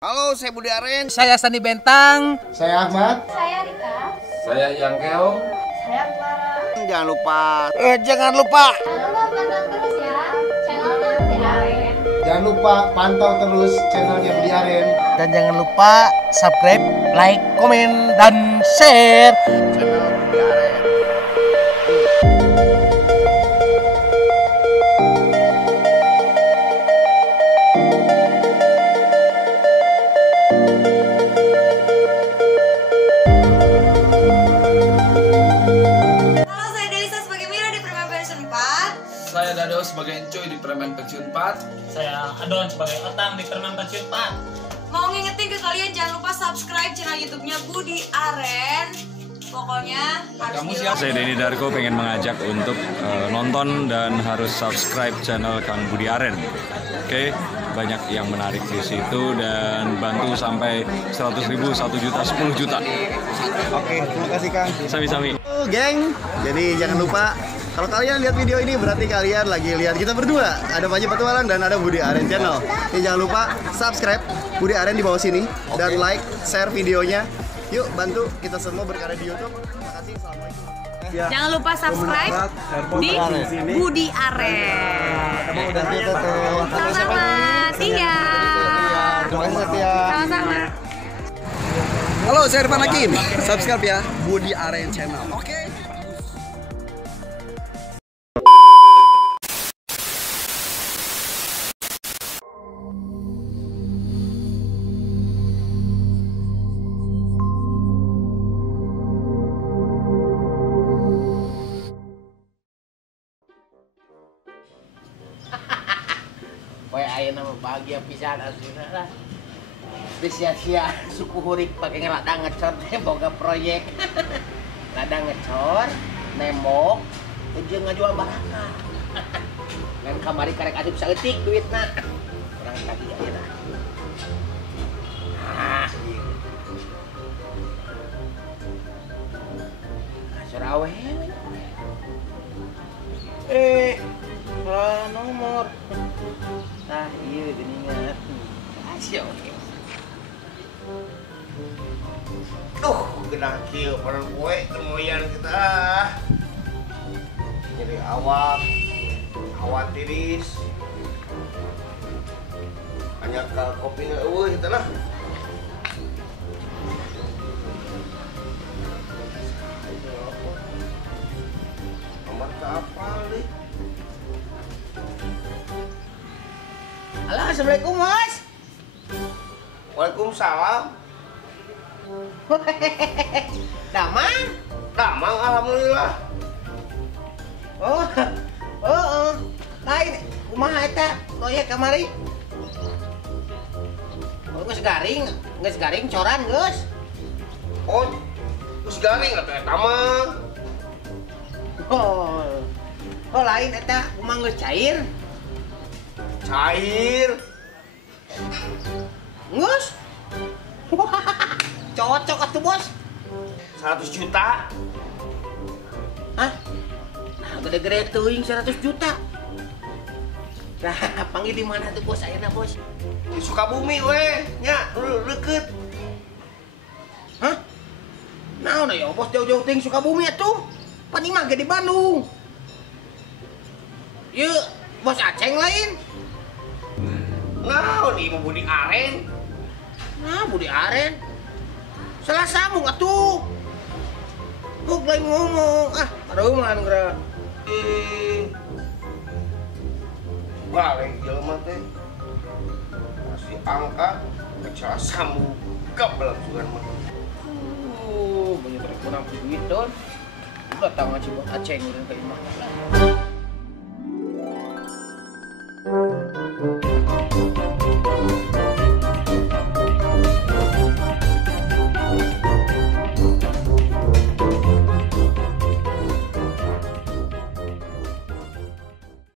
Halo, saya Budi Aren. Saya Sandi Bentang. Saya Ahmad. Saya Rika. Saya Yang Keong. Saya Clara. Jangan lupa Jangan lupa pantau terus ya channelnya Budi Aren. Jangan lupa pantau terus channelnya Budi Aren. Dan jangan lupa subscribe, like, komen, dan share. channel Budi Aren. Halo, saya Delisa sebagai Mira di Preman Pensiun 4. Saya Dado sebagai Encoy di Preman Pensiun 4. Saya Adon sebagai Otang di Preman Pensiun 4. Mau ngingetin ke kalian jangan lupa subscribe channel YouTube-nya Budi Aren. Pokoknya harus Kamu di siapa? Saya Denny Darko pengen mengajak untuk nonton dan harus subscribe channel Kang Budi Aren. Oke, banyak yang menarik di situ dan bantu sampai 100.000, 1 juta, 10 juta. Oke, terima kasih Kang. Sami-sami. Oh, geng, jadi jangan lupa kalau kalian lihat video ini berarti kalian lagi lihat kita berdua. Ada Panji Petualang dan ada Budi Aren Channel. Jadi jangan lupa subscribe Budi Aren di bawah sini dan like, share videonya. Yuk bantu kita semua berkarya di YouTube. Terima kasih. Assalamualaikum. Jangan lupa subscribe di Budi Aren. Sama-sama. See ya. Terima kasih Setia. Sama-sama. Halo, saya Irfan Hakim. Subscribe ya Budi Aren Channel. Oke. Wah, ayo nama bahagia pisan aslinya lah. Sia-sia suku hurik pakai ngeladang ngecor boga proyek. Ladang ngecor, nembok, ujung ngajual barangna. Dan kamari karek asup saeutik duitna. Urang tadi ayeuna. Iya. Kasur awewe. Salah nomor. Nah, iya geningan. Asyik oke. Genang kieu perang kue temuian kita. Jadi awak tiris. Hanya ke kopinya eueuh eta lah. Nomor ke apa nih? Halo, assalamualaikum mas. Waalaikumsalam. Damang, alhamdulillah. Lain, kumaha eta proyek kamari? Geus garing, coran geus. Geus garing eta mah. Lain eta kumaha geus cair? Ngus? Cocok atuh bos. 100 juta. Hah? Nah, gede-gede teuing 100 juta. Nah, panggil di mana tuh bos ayeuna bos? Di Sukabumi we, nya deket. Hah? Naon ya bos jauh-jauh teuing Sukabumi atuh? Pan imah ge di Bandung. Yeuh, bos Aceng lain. Naon ieu Budi Aren? Nah, Budi Aren. Salah sambung atuh. Kok lain ngomong. Areuman geura. Balik jelema teh. Masih angkat, salah sambung keblangsungan mah. Banyak kurang duit don. Udah tangga cibot Aceng urang ka imah.